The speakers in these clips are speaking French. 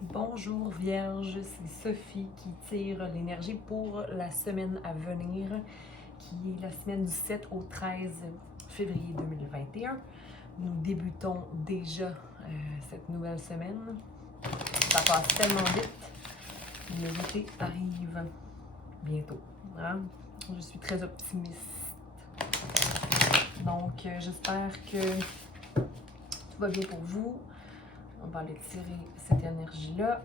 Bonjour Vierge, c'est Sophie qui tire l'énergie pour la semaine à venir, qui est la semaine du 7 au 13 février 2021. Nous débutons déjà cette nouvelle semaine. Ça passe tellement vite, mais l'été arrive bientôt. Hein? Je suis très optimiste. Donc, j'espère que tout va bien pour vous. On va aller tirer cette énergie-là.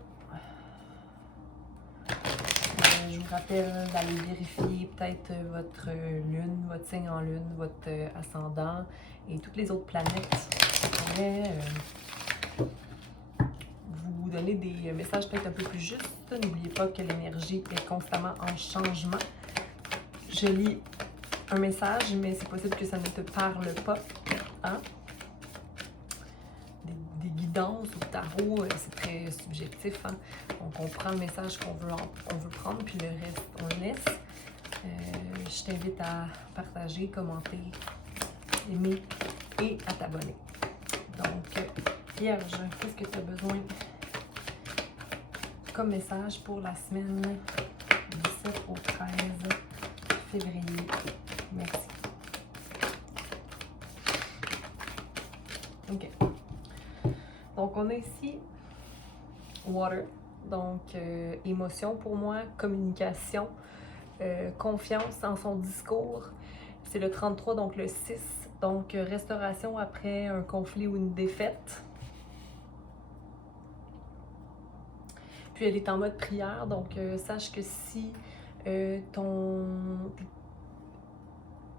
Je vous rappelle d'aller vérifier peut-être votre lune, votre signe en lune, votre ascendant et toutes les autres planètes qui pourraient vous donner des messages peut-être un peu plus justes. N'oubliez pas que l'énergie est constamment en changement. Je lis un message, mais c'est possible que ça ne te parle pas. Hein? Des guidances ou tarot, c'est très subjectif. Hein? Donc, on prend le message qu'on veut prendre, puis le reste, on le laisse. Je t'invite à partager, commenter, aimer et à t'abonner. Donc, Vierge, qu'est-ce que tu as besoin comme message pour la semaine du 7 au 13 février? Merci. OK. Donc, on a ici Water. Donc, émotion pour moi, communication, confiance en son discours. C'est le 33, donc le 6. Donc, restauration après un conflit ou une défaite. Puis, elle est en mode prière. Donc, sache que si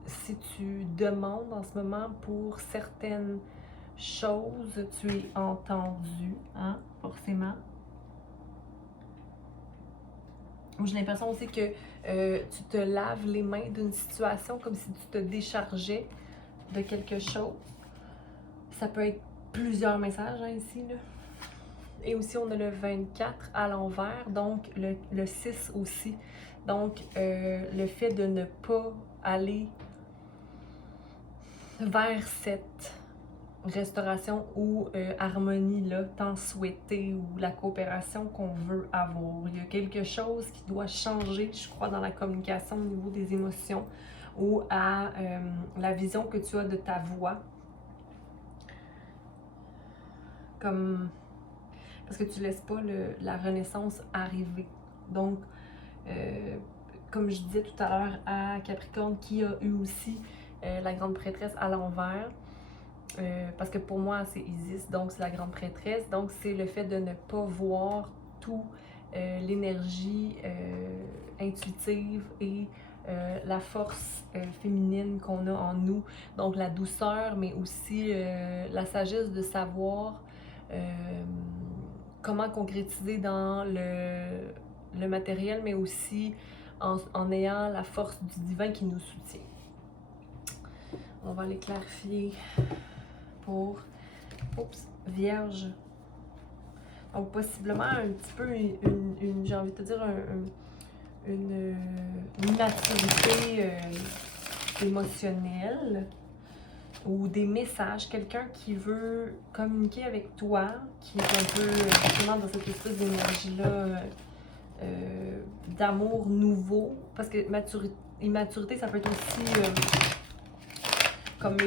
si tu demandes en ce moment pour certaines choses, tu es entendu, hein, forcément. J'ai l'impression aussi que tu te laves les mains d'une situation comme si tu te déchargeais de quelque chose. Ça peut être plusieurs messages hein, ici. Là. Et aussi, on a le 24 à l'envers, donc le 6 aussi. Donc, le fait de ne pas aller vers cette restauration ou harmonie-là, tant souhaitée, ou la coopération qu'on veut avoir. Il y a quelque chose qui doit changer, je crois, dans la communication au niveau des émotions ou à la vision que tu as de ta voix. Comme... Parce que tu laisses pas la renaissance arriver. Donc, comme je disais tout à l'heure à Capricorne, qui a eu aussi la grande prêtresse à l'envers, parce que pour moi, c'est Isis, donc c'est la grande prêtresse. Donc, c'est le fait de ne pas voir tout l'énergie intuitive et la force féminine qu'on a en nous. Donc, la douceur, mais aussi la sagesse de savoir comment concrétiser dans le matériel, mais aussi en ayant la force du divin qui nous soutient. On va les clarifier pour Vierge. Donc, possiblement un petit peu j'ai envie de te dire, une maturité émotionnelle ou des messages, quelqu'un qui veut communiquer avec toi, qui est un peu justement dans cette espèce d'énergie-là d'amour nouveau, parce que immaturité, ça peut être aussi comme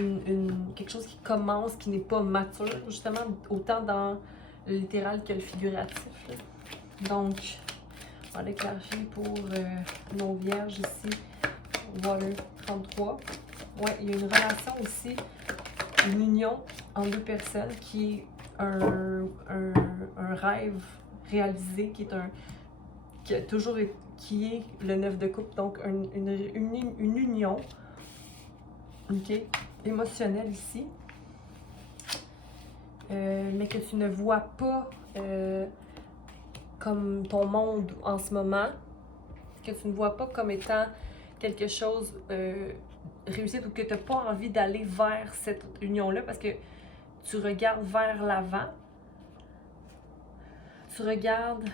quelque chose qui commence, qui n'est pas mature, justement, autant dans le littéral que le figuratif. Là. Donc, on va aller clarifier pour nos vierges ici. Water 33. Ouais, il y a une relation aussi, une union entre deux personnes qui est un rêve réalisé, qui a toujours été, qui est le 9 de coupe, donc une union, ok, émotionnelle ici, mais que tu ne vois pas comme ton monde en ce moment, que tu ne vois pas comme étant quelque chose réussite ou que tu n'as pas envie d'aller vers cette union-là parce que tu regardes vers l'avant, tu regardes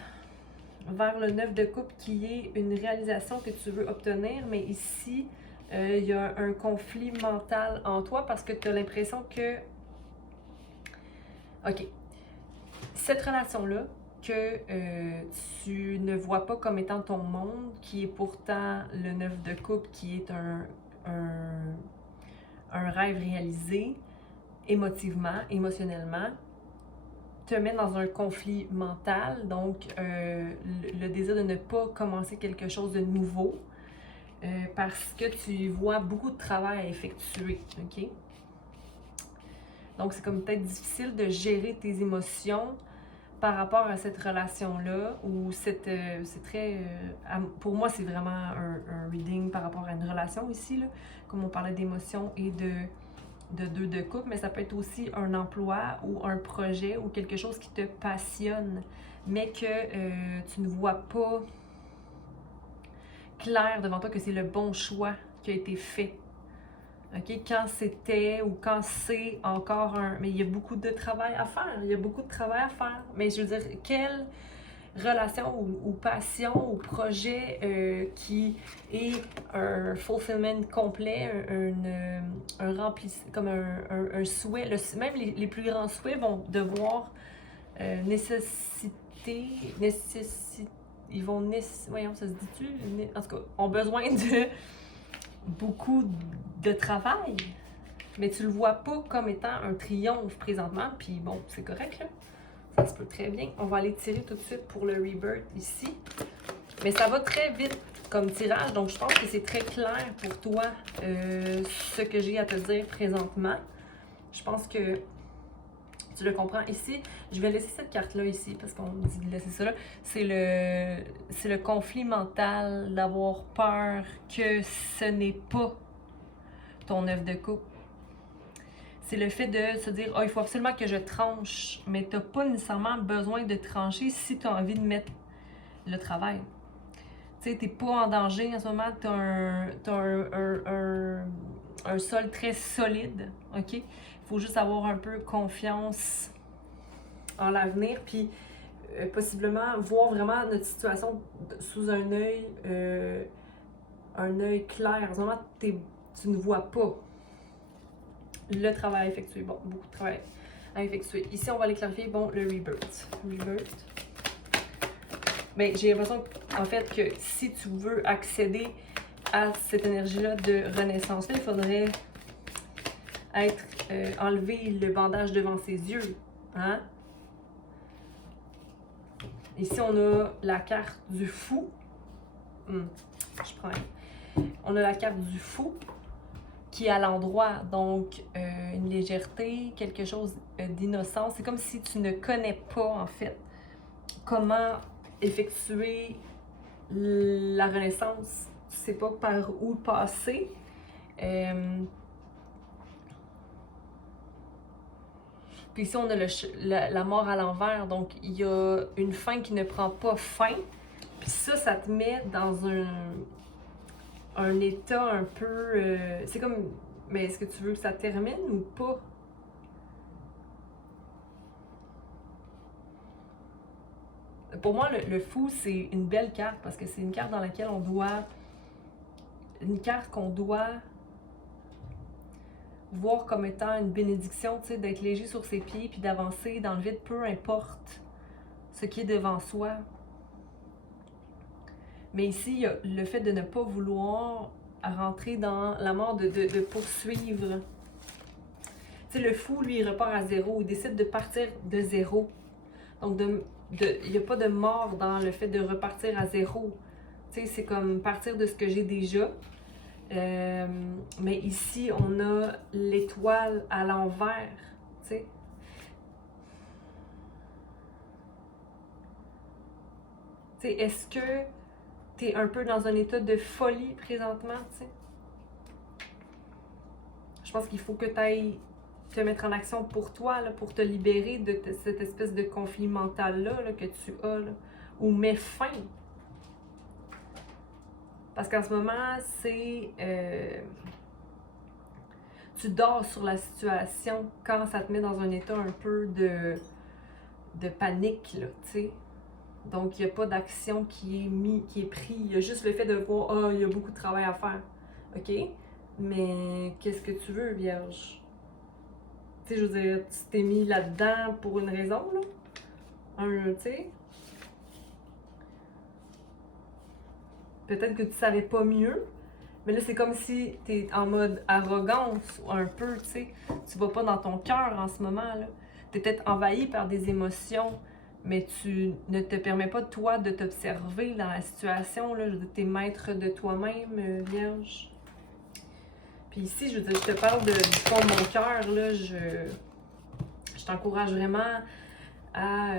vers le 9 de coupe qui est une réalisation que tu veux obtenir, mais ici, il y a un conflit mental en toi parce que tu as l'impression que... OK. Cette relation-là, que tu ne vois pas comme étant ton monde, qui est pourtant le 9 de coupe, qui est un rêve réalisé émotivement, émotionnellement, te met dans un conflit mental, donc le désir de ne pas commencer quelque chose de nouveau, parce que tu vois beaucoup de travail à effectuer, ok? Donc c'est comme peut-être difficile de gérer tes émotions par rapport à cette relation-là, ou c'est très... pour moi, c'est vraiment un reading par rapport à une relation ici, là, comme on parlait d'émotions et de deux de couple, mais ça peut être aussi un emploi ou un projet ou quelque chose qui te passionne, mais que tu ne vois pas clair devant toi que c'est le bon choix qui a été fait. OK? Quand c'était ou quand c'est encore un... Mais il y a beaucoup de travail à faire. Il y a beaucoup de travail à faire. Mais je veux dire, quelle relation ou passion ou projet qui est un fulfillment complet, un remplissement, comme un souhait. Même les plus grands souhaits vont devoir ils vont voyons, ça se dit-tu? En tout cas, ont besoin de beaucoup de travail, mais tu le vois pas comme étant un triomphe présentement, puis bon, c'est correct, là. Ça se peut très bien. On va aller tirer tout de suite pour le Rebirth ici. Mais ça va très vite comme tirage, donc je pense que c'est très clair pour toi ce que j'ai à te dire présentement. Je pense que tu le comprends ici. Je vais laisser cette carte-là ici, parce qu'on dit de laisser ça là. C'est le conflit mental d'avoir peur que ce n'est pas ton œuf de coupe. C'est le fait de se dire, oh, il faut absolument que je tranche, mais tu n'as pas nécessairement besoin de trancher si tu as envie de mettre le travail. Tu sais, tu n'es pas en danger en ce moment, tu as un sol très solide, ok? Il faut juste avoir un peu confiance en l'avenir, puis possiblement voir vraiment notre situation sous un œil clair. En ce moment, tu ne vois pas le travail à effectuer. Bon, beaucoup de travail à effectuer. Ici, on va aller clarifier, bon, le Rebirth. Rebirth. Mais j'ai l'impression, en fait, que si tu veux accéder à cette énergie-là de renaissance-là, il faudrait enlever le bandage devant ses yeux. Hein? Ici, on a la carte du fou. Je prends. On a la carte du fou qui est à l'endroit, donc une légèreté, quelque chose d'innocent. C'est comme si tu ne connais pas, en fait, comment effectuer la renaissance. Tu sais pas par où passer. Puis ici, on a la mort à l'envers, donc il y a une fin qui ne prend pas fin. Puis ça te met dans un état un peu... c'est comme... Mais est-ce que tu veux que ça termine ou pas? Pour moi, le fou, c'est une belle carte parce que c'est une carte dans laquelle on doit... Une carte qu'on doit voir comme étant une bénédiction, tu sais, d'être léger sur ses pieds puis d'avancer dans le vide, peu importe ce qui est devant soi. Mais ici, il y a le fait de ne pas vouloir rentrer dans la mort, de poursuivre. Tu sais, le fou, lui, il repart à zéro. Il décide de partir de zéro. Donc, il n'y a pas de mort dans le fait de repartir à zéro. Tu sais, c'est comme partir de ce que j'ai déjà. Mais ici, on a l'étoile à l'envers. Tu sais. Tu sais, est-ce que tu es un peu dans un état de folie présentement, tu sais? Je pense qu'il faut que tu ailles te mettre en action pour toi, là, pour te libérer de cette espèce de conflit mental-là là, que tu as, là, ou mets fin. Parce qu'en ce moment, c'est... tu dors sur la situation quand ça te met dans un état un peu de panique, là, tu sais. Donc, il n'y a pas d'action qui est prise. Il y a juste le fait de voir, ah, il y a beaucoup de travail à faire. OK? Mais qu'est-ce que tu veux, Vierge? Tu sais, je veux dire, tu t'es mis là-dedans pour une raison, là. Tu sais, peut-être que tu savais pas mieux, mais là, c'est comme si tu es en mode arrogance, un peu, tu sais. Tu vas pas dans ton cœur en ce moment, là. Tu es peut-être envahi par des émotions, mais tu ne te permets pas, toi, de t'observer dans la situation, là. Je veux dire, t'es maître de toi-même, Vierge. Puis ici, je veux dire, je te parle du fond de mon cœur, là. Je t'encourage vraiment à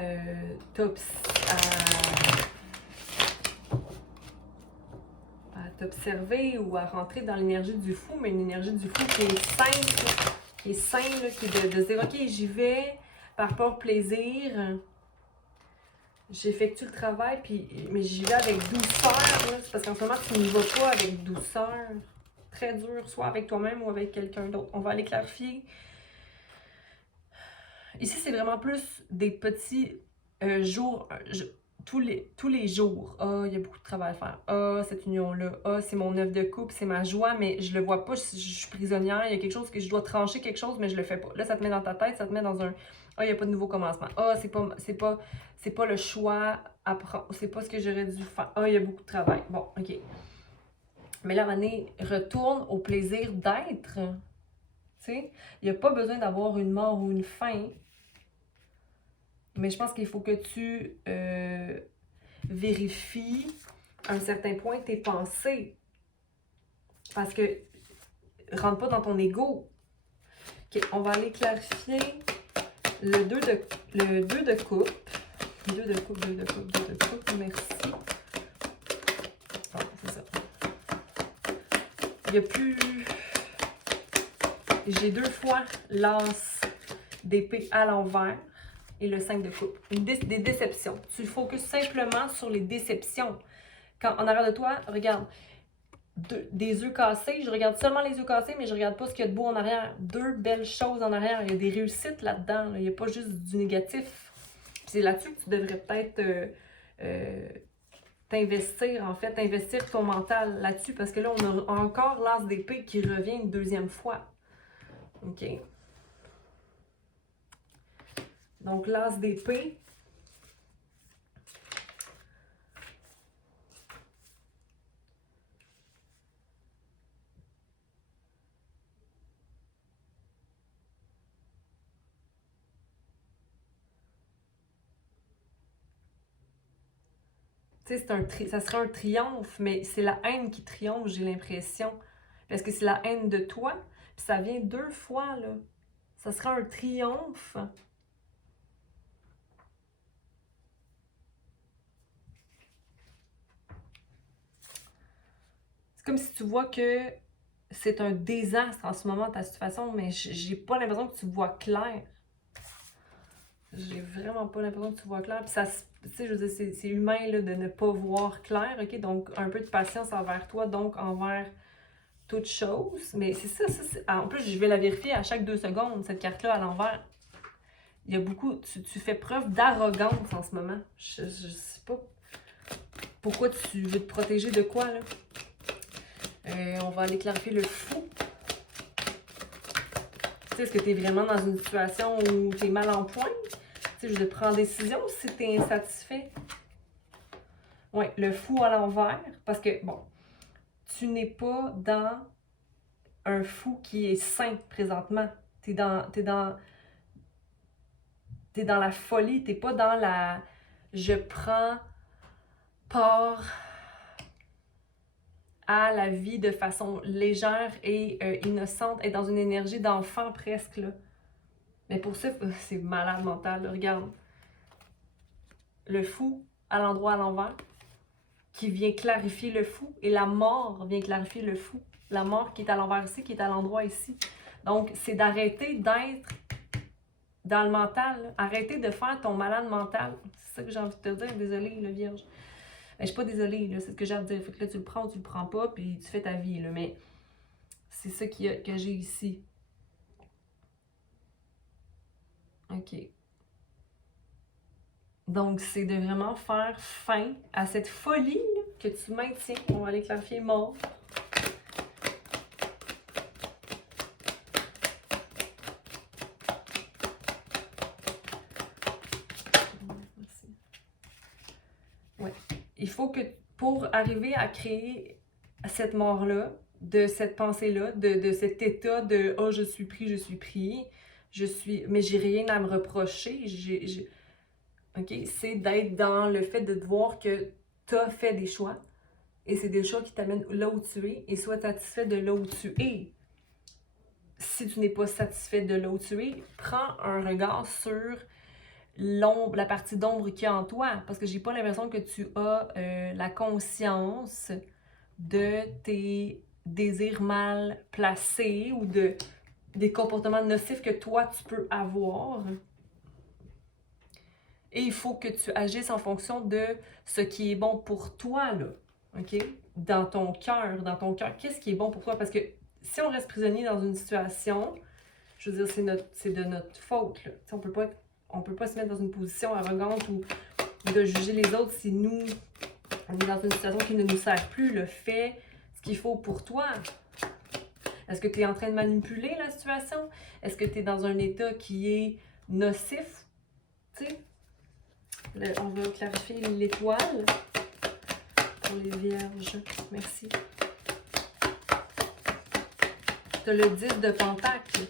t'observer ou à rentrer dans l'énergie du fou, mais une énergie du fou qui est simple, qui est de se dire, OK, j'y vais par peur plaisir, j'effectue le travail, mais j'y vais avec douceur, c'est parce qu'en ce moment, tu n'y vas pas avec douceur, très dur, soit avec toi-même ou avec quelqu'un d'autre. On va aller clarifier. Ici, c'est vraiment plus des petits jours, tous les jours. Ah, il y a beaucoup de travail à faire. Ah, cette union-là. Ah, c'est mon œuf de couple, c'est ma joie, mais je le vois pas, je suis prisonnière. Il y a quelque chose que je dois trancher, quelque chose, mais je le fais pas. Là, ça te met dans ta tête, ça te met dans un. Ah, il n'y a pas de nouveau commencement. Ah, c'est pas le choix à prendre. C'est pas ce que j'aurais dû faire. Ah, il y a beaucoup de travail. Bon, OK. Mais là, Mané, retourne au plaisir d'être. Tu sais, il n'y a pas besoin d'avoir une mort ou une fin. Mais je pense qu'il faut que tu vérifies à un certain point tes pensées. Parce que rentre pas dans ton ego. Okay, on va aller clarifier le 2 de coupe. 2 de coupe, merci. Ah, c'est ça. Il n'y a plus... J'ai 2 fois l'as d'épée à l'envers et le 5 de coupe. Des déceptions. Tu focuses simplement sur les déceptions. Quand en arrière de toi, regarde, des œufs cassés, je regarde seulement les œufs cassés, mais je regarde pas ce qu'il y a de beau en arrière. 2 belles choses en arrière. Il y a des réussites là-dedans. Là. Il n'y a pas juste du négatif. C'est là-dessus que tu devrais peut-être t'investir, en fait, investir ton mental là-dessus, parce que là, on a encore l'as d'épée qui revient une deuxième fois. OK. Donc, l'as d'épée. Tu sais, ça serait un triomphe, mais c'est la haine qui triomphe, j'ai l'impression. Parce que c'est la haine de toi, puis ça vient 2 fois, là. Ça serait un triomphe. C'est comme si tu vois que c'est un désastre en ce moment, ta situation, mais j'ai pas l'impression que tu vois clair. J'ai vraiment pas l'impression que tu vois clair. Puis ça, tu sais, je veux dire, c'est humain là, de ne pas voir clair, OK? Donc, un peu de patience envers toi, donc envers toute chose. Mais c'est ça, en plus, je vais la vérifier à chaque 2 secondes, cette carte-là à l'envers. Il y a beaucoup, tu fais preuve d'arrogance en ce moment. Je sais pas pourquoi tu veux te protéger de quoi, là. On va aller clarifier le fou. Tu sais, est-ce que tu es vraiment dans une situation où tu es mal en point? Tu sais, je prends décision si tu es insatisfait. Oui, le fou à l'envers. Parce que, bon, tu n'es pas dans un fou qui est sain présentement. T'es dans la folie. T'es pas dans la je prends part à la vie de façon légère et innocente, et dans une énergie d'enfant presque, là. Mais pour ça, c'est malade mental, là. Regarde. Le fou à l'endroit à l'envers, qui vient clarifier le fou, et la mort vient clarifier le fou. La mort qui est à l'envers ici, qui est à l'endroit ici. Donc, c'est d'arrêter d'être dans le mental, là. Arrêter de faire ton malade mental. C'est ça que j'ai envie de te dire. Désolée, le Vierge. Ben, je suis pas désolée, là, c'est ce que j'ai à te dire. Fait que là, tu le prends ou tu le prends pas, puis tu fais ta vie, là. Mais c'est ça que j'ai ici. OK. Donc, c'est de vraiment faire fin à cette folie là, que tu maintiens. On va aller clarifier mort. Ouais. Il faut que, pour arriver à créer cette mort-là, de cette pensée-là, de cet état de « oh, je suis pris, mais j'ai rien à me reprocher », OK? C'est d'être dans le fait de te voir que tu as fait des choix et c'est des choix qui t'amènent là où tu es et sois satisfait de là où tu es. Si tu n'es pas satisfait de là où tu es, prends un regard sur l'ombre, la partie d'ombre qu'il y a en toi, parce que j'ai pas l'impression que tu as la conscience de tes désirs mal placés ou des comportements nocifs que toi tu peux avoir. Et il faut que tu agisses en fonction de ce qui est bon pour toi, là. OK? Dans ton cœur, qu'est-ce qui est bon pour toi? Parce que si on reste prisonnier dans une situation, je veux dire, c'est de notre faute, là. On peut pas se mettre dans une position arrogante ou de juger les autres si nous, on est dans une situation qui ne nous sert plus. Le fait ce qu'il faut pour toi. Est-ce que tu es en train de manipuler la situation? Est-ce que tu es dans un état qui est nocif? Tu sais? On va clarifier l'étoile pour les vierges. Merci. Tu as le 10 de pentacle.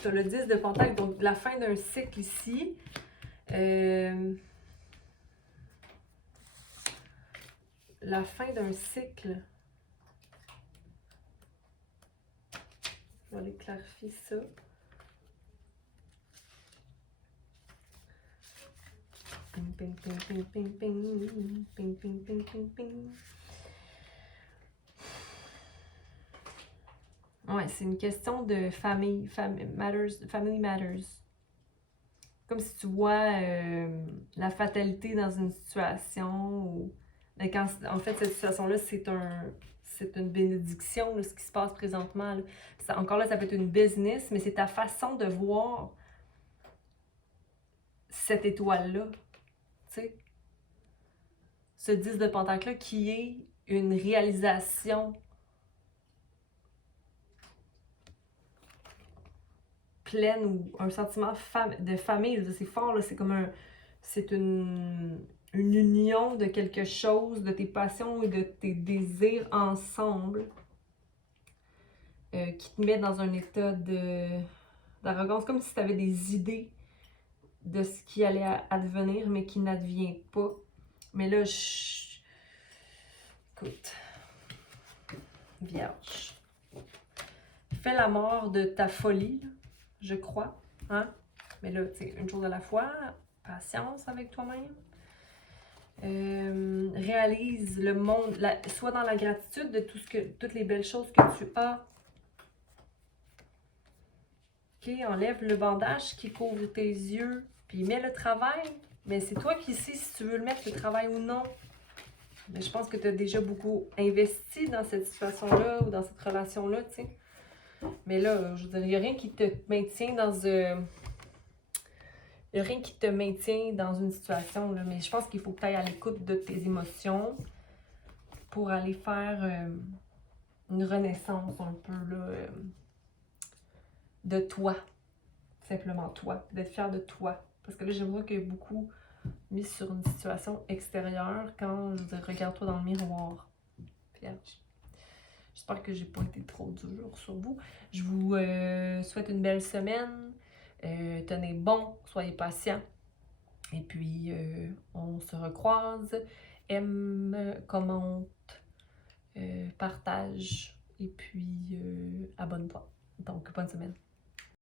Tu as le 10 de pentacle, donc la fin d'un cycle ici. La fin d'un cycle. Je vais aller clarifier ça. Ping, ping, ping, ping, ping, ping, ping, ping, ping, ping, ping. Ouais, c'est une question de family matters. Comme si tu vois la fatalité dans une situation ou... Mais quand, en fait, cette situation-là, c'est une bénédiction, là, ce qui se passe présentement. Là. Encore là, ça peut être une business, mais c'est ta façon de voir cette étoile-là. Tu sais? Ce 10 de pentacle-là qui est une réalisation pleine ou un sentiment de famille. C'est fort, là, c'est comme c'est une union de quelque chose, de tes passions et de tes désirs ensemble qui te met dans un état d'arrogance, comme si tu avais des idées de ce qui allait advenir, mais qui n'advient pas. Mais là, écoute, Vierge, fais la mort de ta folie, là, je crois, hein? Mais là, tu sais, une chose à la fois, patience avec toi-même. Réalise le monde, sois dans la gratitude de toutes les belles choses que tu as. Ok, enlève le bandage qui couvre tes yeux, puis mets le travail. Mais c'est toi qui sais si tu veux le mettre, le travail ou non. Mais je pense que tu as déjà beaucoup investi dans cette situation-là ou dans cette relation-là, tu sais. Mais là, je veux dire, il n'y a rien qui te maintient dans... Il n'y a rien qui te maintient dans une situation, là, mais je pense qu'il faut que tu ailles à l'écoute de tes émotions pour aller faire une renaissance un peu là, de toi. Simplement toi. D'être fier de toi. Parce que là, j'aimerais que beaucoup mis sur une situation extérieure quand je dis regarde-toi dans le miroir. Vierge. J'espère que j'ai pas été trop dure sur vous. Je vous souhaite une belle semaine. Tenez bon, soyez patients. Et puis, on se recroise. Aime, commente, partage. Et puis, abonne-toi. Donc, bonne semaine.